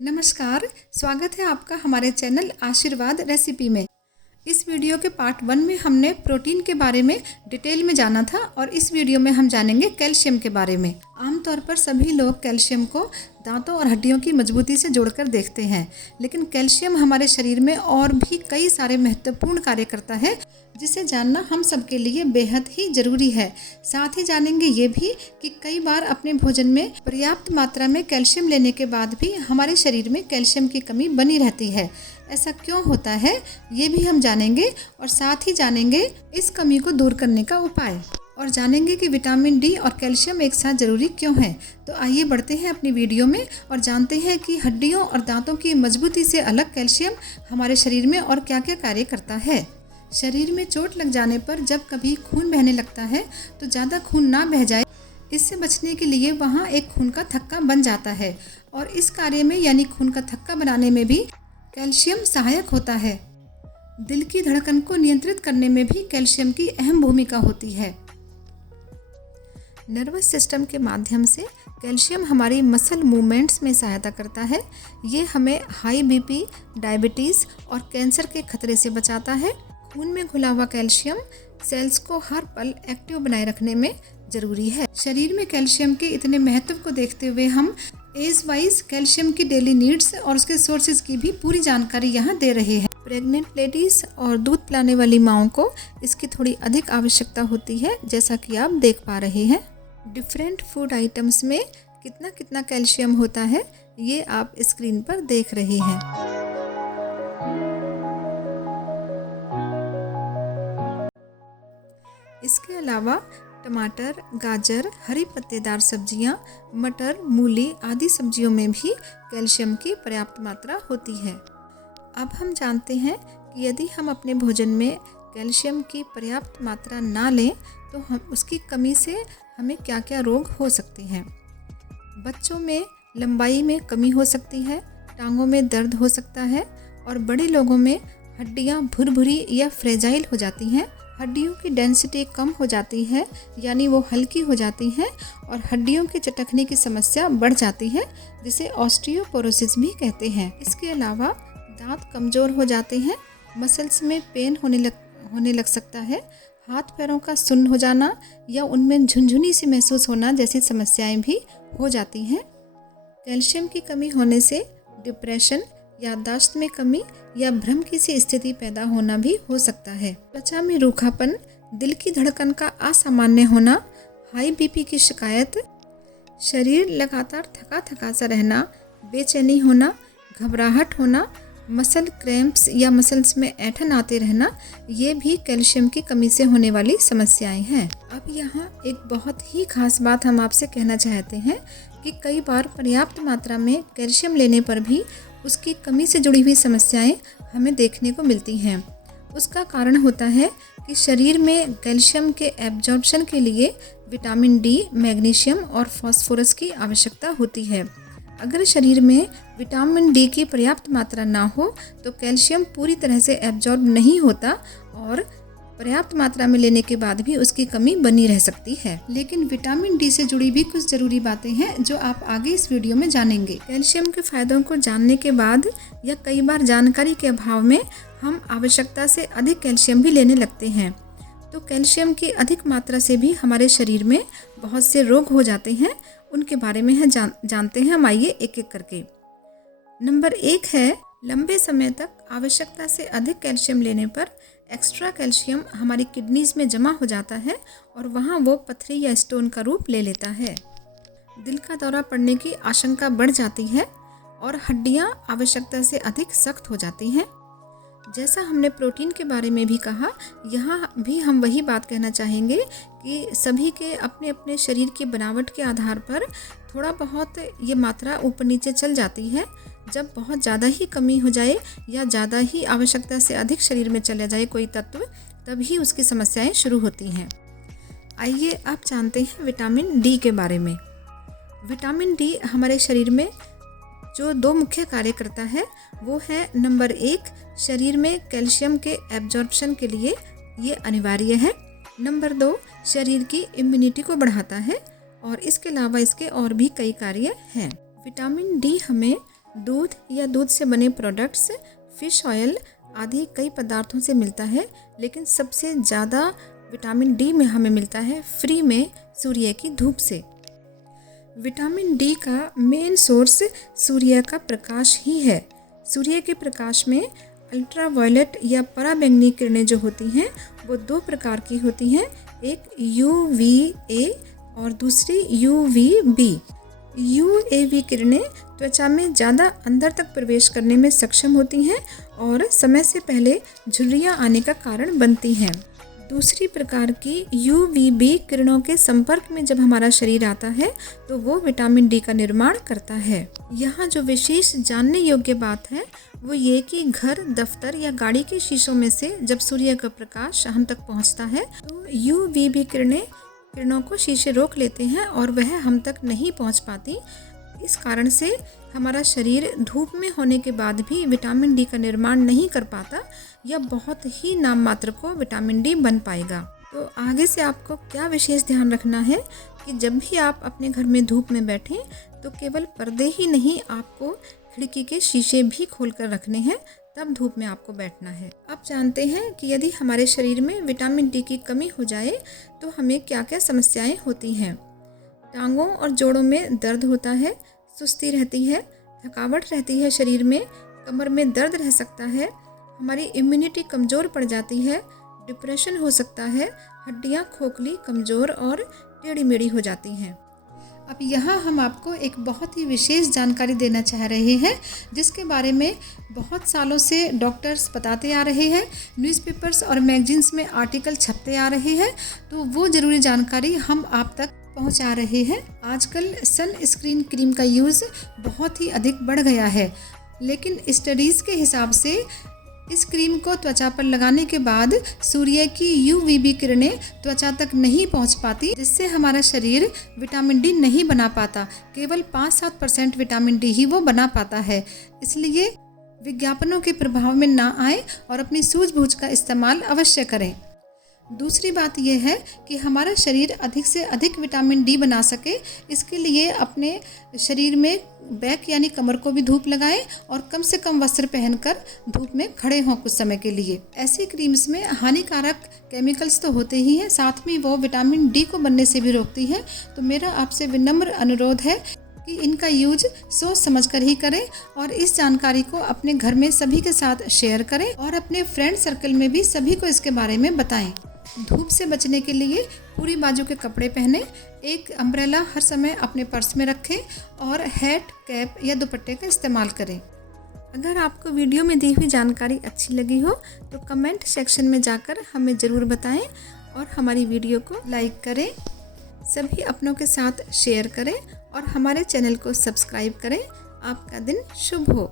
नमस्कार, स्वागत है आपका हमारे चैनल आशीर्वाद रेसिपी में। इस वीडियो के पार्ट 1 में हमने प्रोटीन के बारे में डिटेल में जाना था और इस वीडियो में हम जानेंगे कैल्शियम के बारे में। आमतौर पर सभी लोग कैल्शियम को दांतों और हड्डियों की मजबूती से जोड़कर देखते हैं, लेकिन कैल्शियम हमारे शरीर में और भी कई सारे महत्वपूर्ण कार्य करता है, जिसे जानना हम सबके लिए बेहद ही ज़रूरी है। साथ ही जानेंगे ये भी कि कई बार अपने भोजन में पर्याप्त मात्रा में कैल्शियम लेने के बाद भी हमारे शरीर में कैल्शियम की कमी बनी रहती है। ऐसा क्यों होता है, ये भी हम जानेंगे और साथ ही जानेंगे इस कमी को दूर करने का उपाय और जानेंगे कि विटामिन डी और कैल्शियम एक साथ ज़रूरी क्यों है। तो आइए बढ़ते हैं अपनी वीडियो में और जानते हैं कि हड्डियों और दांतों की मजबूती से अलग कैल्शियम हमारे शरीर में और क्या क्या कार्य करता है। शरीर में चोट लग जाने पर जब कभी खून बहने लगता है तो ज़्यादा खून ना बह जाए, इससे बचने के लिए वहाँ एक खून का थक्का बन जाता है और इस कार्य में यानी खून का थक्का बनाने में भी कैल्शियम सहायक होता है। दिल की धड़कन को नियंत्रित करने में भी कैल्शियम की अहम भूमिका होती है। नर्वस सिस्टम के माध्यम से कैल्शियम हमारी मसल मूवमेंट्स में सहायता करता है। ये हमें हाई बीपी, डायबिटीज़ और कैंसर के खतरे से बचाता है। खून में घुला हुआ कैल्शियम सेल्स को हर पल एक्टिव बनाए रखने में ज़रूरी है। शरीर में कैल्शियम के इतने महत्व को देखते हुए हम एज वाइज कैल्शियम की डेली नीड्स और उसके सोर्सेज की भी पूरी जानकारी यहाँ दे रहे हैं। प्रेग्नेंट लेडीज़ और दूध पिलाने वाली माओं को इसकी थोड़ी अधिक आवश्यकता होती है, जैसा कि आप देख पा रहे हैं। डिफरेंट फूड आइटम्स में कितना कितना कैल्शियम होता है ये आप स्क्रीन पर देख रहे हैं। इसके अलावा टमाटर, गाजर, हरी पत्तेदार सब्जियां, मटर, मूली आदि सब्जियों में भी कैल्शियम की पर्याप्त मात्रा होती है। अब हम जानते हैं कि यदि हम अपने भोजन में कैल्शियम की पर्याप्त मात्रा ना लें तो हम उसकी कमी से हमें क्या क्या रोग हो सकते हैं। बच्चों में लंबाई में कमी हो सकती है, टांगों में दर्द हो सकता है और बड़े लोगों में हड्डियां भुरभुरी या फ्रेजाइल हो जाती हैं। हड्डियों की डेंसिटी कम हो जाती है, यानी वो हल्की हो जाती हैं और हड्डियों के चटकने की समस्या बढ़ जाती है, जिसे ऑस्टियोपोरोसिस भी कहते हैं। इसके अलावा दांत कमज़ोर हो जाते हैं, मसल्स में पेन होने लग सकता है, हाथ पैरों का सुन्न हो जाना या उनमें झुनझुनी सी महसूस होना जैसी समस्याएं भी हो जाती हैं। कैल्शियम की कमी होने से डिप्रेशन, याददाश्त में कमी या भ्रम की सी स्थिति पैदा होना भी हो सकता है। त्वचा में रूखापन, दिल की धड़कन का असामान्य होना, हाई बीपी की शिकायत, शरीर लगातार थका थका सा रहना, बेचैनी होना, घबराहट होना, मसल क्रैम्प्स या मसल्स में ऐंठन आते रहना, ये भी कैल्शियम की कमी से होने वाली समस्याएं हैं। अब यहाँ एक बहुत ही खास बात हम आपसे कहना चाहते हैं कि कई बार पर्याप्त मात्रा में कैल्शियम लेने पर भी उसकी कमी से जुड़ी हुई समस्याएं हमें देखने को मिलती हैं। उसका कारण होता है कि शरीर में कैल्शियम के एब्जॉर्प्शन के लिए विटामिन डी, मैग्नीशियम और फास्फोरस की आवश्यकता होती है। अगर शरीर में विटामिन डी की पर्याप्त मात्रा ना हो तो कैल्शियम पूरी तरह से एब्जॉर्ब नहीं होता और पर्याप्त मात्रा में लेने के बाद भी उसकी कमी बनी रह सकती है। लेकिन विटामिन डी से जुड़ी भी कुछ ज़रूरी बातें हैं जो आप आगे इस वीडियो में जानेंगे। कैल्शियम के फायदों को जानने के बाद या कई बार जानकारी के अभाव में हम आवश्यकता से अधिक कैल्शियम भी लेने लगते हैं, तो कैल्शियम की अधिक मात्रा से भी हमारे शरीर में बहुत से रोग हो जाते हैं। उनके बारे में जानते हैं हम, आइए एक एक करके। नंबर 1 है, लंबे समय तक आवश्यकता से अधिक कैल्शियम लेने पर एक्स्ट्रा कैल्शियम हमारी किडनीज में जमा हो जाता है और वहाँ वो पथरी या स्टोन का रूप ले लेता है। दिल का दौरा पड़ने की आशंका बढ़ जाती है और हड्डियाँ आवश्यकता से अधिक सख्त हो जाती हैं। जैसा हमने प्रोटीन के बारे में भी कहा, यहाँ भी हम वही बात कहना चाहेंगे कि सभी के अपने अपने शरीर की बनावट के आधार पर थोड़ा बहुत ये मात्रा ऊपर नीचे चल जाती है। जब बहुत ज़्यादा ही कमी हो जाए या ज़्यादा ही आवश्यकता से अधिक शरीर में चला जाए कोई तत्व, तभी उसकी समस्याएं शुरू होती हैं। आइए आप जानते हैं विटामिन डी के बारे में। विटामिन डी हमारे शरीर में जो 2 मुख्य कार्य करता है वो है, नंबर 1, शरीर में कैल्शियम के एब्जॉर्प्शन के लिए ये अनिवार्य है। नंबर 2, शरीर की इम्यूनिटी को बढ़ाता है और इसके अलावा इसके और भी कई कार्य हैं। विटामिन डी हमें दूध या दूध से बने प्रोडक्ट्स, फिश ऑयल आदि कई पदार्थों से मिलता है, लेकिन सबसे ज़्यादा विटामिन डी में हमें मिलता है फ्री में सूर्य की धूप से। विटामिन डी का मेन सोर्स सूर्य का प्रकाश ही है। सूर्य के प्रकाश में अल्ट्रावायलेट या पराबैंगनी किरणें जो होती हैं वो 2 प्रकार की होती हैं, एक UVA और दूसरी UVB। UAV किरणें त्वचा में ज़्यादा अंदर तक प्रवेश करने में सक्षम होती हैं और समय से पहले झुर्रियाँ आने का कारण बनती हैं। दूसरी प्रकार की UVB किरणों के संपर्क में जब हमारा शरीर आता है तो वो विटामिन डी का निर्माण करता है। यहाँ जो विशेष जानने योग्य बात है वो ये कि घर, दफ्तर या गाड़ी के शीशों में से जब सूर्य का प्रकाश हम तक पहुँचता है तो UVB किरणों को शीशे रोक लेते हैं और वह हम तक नहीं पहुँच पाती। इस कारण से हमारा शरीर धूप में होने के बाद भी विटामिन डी का निर्माण नहीं कर पाता या बहुत ही नाम मात्र को विटामिन डी बन पाएगा। तो आगे से आपको क्या विशेष ध्यान रखना है कि जब भी आप अपने घर में धूप में बैठें तो केवल पर्दे ही नहीं, आपको खिड़की के शीशे भी खोलकर रखने हैं, तब धूप में आपको बैठना है। अब जानते हैं कि यदि हमारे शरीर में विटामिन डी की कमी हो जाए तो हमें क्या क्या समस्याएं होती हैं। टांगों और जोड़ों में दर्द होता है, सुस्ती रहती है, थकावट रहती है शरीर में, कमर में दर्द रह सकता है, हमारी इम्यूनिटी कमज़ोर पड़ जाती है, डिप्रेशन हो सकता है, हड्डियाँ खोखली, कमज़ोर और टेढ़ी मेढ़ी हो जाती हैं। अब यहाँ हम आपको एक बहुत ही विशेष जानकारी देना चाह रहे हैं जिसके बारे में बहुत सालों से डॉक्टर्स बताते आ रहे हैं, न्यूज़पेपर्स और मैगजीन्स में आर्टिकल छपते आ रहे हैं, तो वो ज़रूरी जानकारी हम आप तक पहुंचा रहे हैं। आजकल सनस्क्रीन क्रीम का यूज़ बहुत ही अधिक बढ़ गया है, लेकिन स्टडीज़ के हिसाब से इस क्रीम को त्वचा पर लगाने के बाद सूर्य की UVB किरणें त्वचा तक नहीं पहुंच पाती, जिससे हमारा शरीर विटामिन डी नहीं बना पाता। केवल 5-7% विटामिन डी ही वो बना पाता है। इसलिए विज्ञापनों के प्रभाव में ना आए और अपनी सूझबूझ का इस्तेमाल अवश्य करें। दूसरी बात यह है कि हमारा शरीर अधिक से अधिक विटामिन डी बना सके, इसके लिए अपने शरीर में बैक यानी कमर को भी धूप लगाएं और कम से कम वस्त्र पहनकर धूप में खड़े हों कुछ समय के लिए। ऐसी क्रीम्स में हानिकारक केमिकल्स तो होते ही हैं, साथ में वो विटामिन डी को बनने से भी रोकती है। तो मेरा आपसे विनम्र अनुरोध है कि इनका यूज सोच समझकर ही करें और इस जानकारी को अपने घर में सभी के साथ शेयर करें और अपने फ्रेंड सर्कल में भी सभी को इसके बारे में बताएं। धूप से बचने के लिए पूरी बाजू के कपड़े पहनें, एक अम्ब्रेला हर समय अपने पर्स में रखें और हैट, कैप या दुपट्टे का इस्तेमाल करें। अगर आपको वीडियो में दी हुई जानकारी अच्छी लगी हो तो कमेंट सेक्शन में जाकर हमें ज़रूर बताएं और हमारी वीडियो को लाइक करें, सभी अपनों के साथ शेयर करें और हमारे चैनल को सब्सक्राइब करें। आपका दिन शुभ हो।